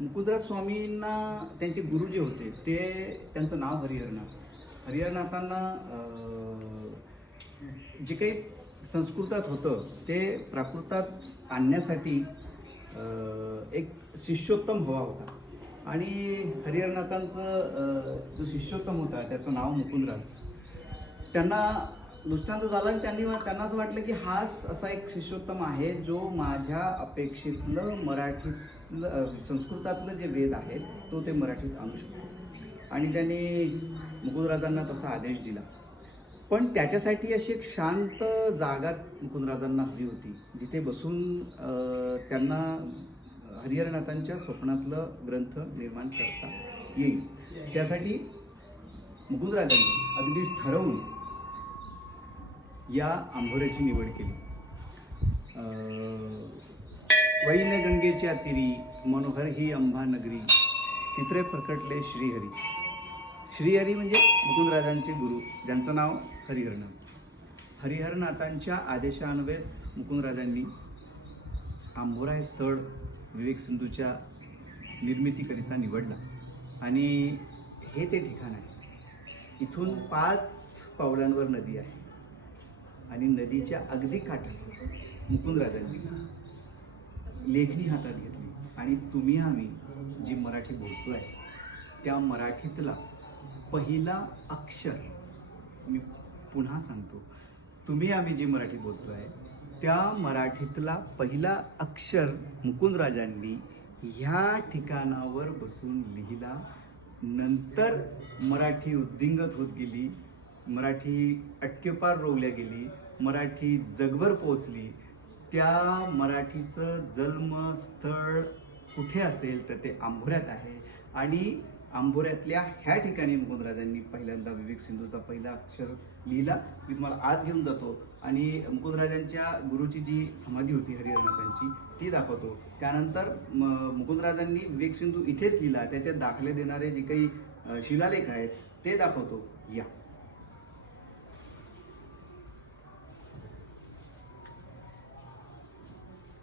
मुकुंदराज स्वामींना त्यांचे गुरु जे होते ते त्यांचं नाव हरिहरनाथ. हरिहरनाथांना जे काही संस्कृतात होतं ते प्राकृतात आणण्यासाठी एक शिष्योत्तम हवा होता आणि हरिहरनाथांचं जो शिष्योत्तम होता त्याचं नाव मुकुंदराज. त्यांना दृष्टांत झाला आणि त्यांना असं वाटलं की हाच असा एक शिष्योत्तम आहे जो माझ्या अपेक्षेतलं मराठीतलं संस्कृतातलं जे वेद आहेत तो ते मराठीत आणू शकतो आणि त्यांनी मुकुंदराजांना तसा आदेश दिला. पण त्याच्यासाठी अशी एक शांत जागा मुकुंदराजांना हवी होती जिथे बसून त्यांना हरिहरनाथांच्या स्वप्नातलं ग्रंथ निर्माण करता येईल. त्यासाठी मुकुंदराजांनी अगदी ठरवून या आंभोऱ्याची निवड केली. वैनगंगेच्या तिरी मनोहर ही अंबा नगरी तित्रे प्रकटले श्रीहरी. श्रीहरी म्हणजे मुकुंदराजांचे गुरु ज्यांचं नाव हरिहरनाथ. हरिहरनाथांच्या आदेशान्वयेच मुकुंदराजांनी आंभोरा हे स्थळ विवेक सिंधूच्या निर्मितीकरिता निवडला आणि हे ते ठिकाण आहे. इथून 5 पावलांवर नदी आहे आणि नदीच्या अगदी काठावर मुकुंदराजांनी लेखणी हातात घेतली आणि तुम्ही आम्ही जी मराठी बोलतो आहे त्या मराठीतला पहिला अक्षर, मी पुन्हा सांगतो, तुम्ही आम्ही जी मराठी बोलतो आहे त्या मराठीतला पहिला अक्षर मुकुंदराजांनी ह्या ठिकाणावर बसून लिहिला. नंतर मराठी उद्दिंगत होत गेली, मराठी अटकेपार रोवल्या गेली, मराठी जगभर पोहोचली. त्या मराठीचं जन्मस्थळ कुठे असेल तर ते आंभोऱ्यात आहे आणि आंभोऱ्यातल्या ह्या ठिकाणी मुकुंदराजांनी पहिल्यांदा विवेक सिंधूचा पहिला अक्षर लिहिला. मी तुम्हाला आत घेऊन जातो आणि मुकुंदराजांच्या गुरुची जी समाधी होती हरिहरनाथांची ती दाखवतो. त्यानंतर मुकुंदराजांनी विवेक सिंधू इथेच लिहिला त्याचे दाखले देणारे जे काही शिलालेख आहेत ते दाखवतो. या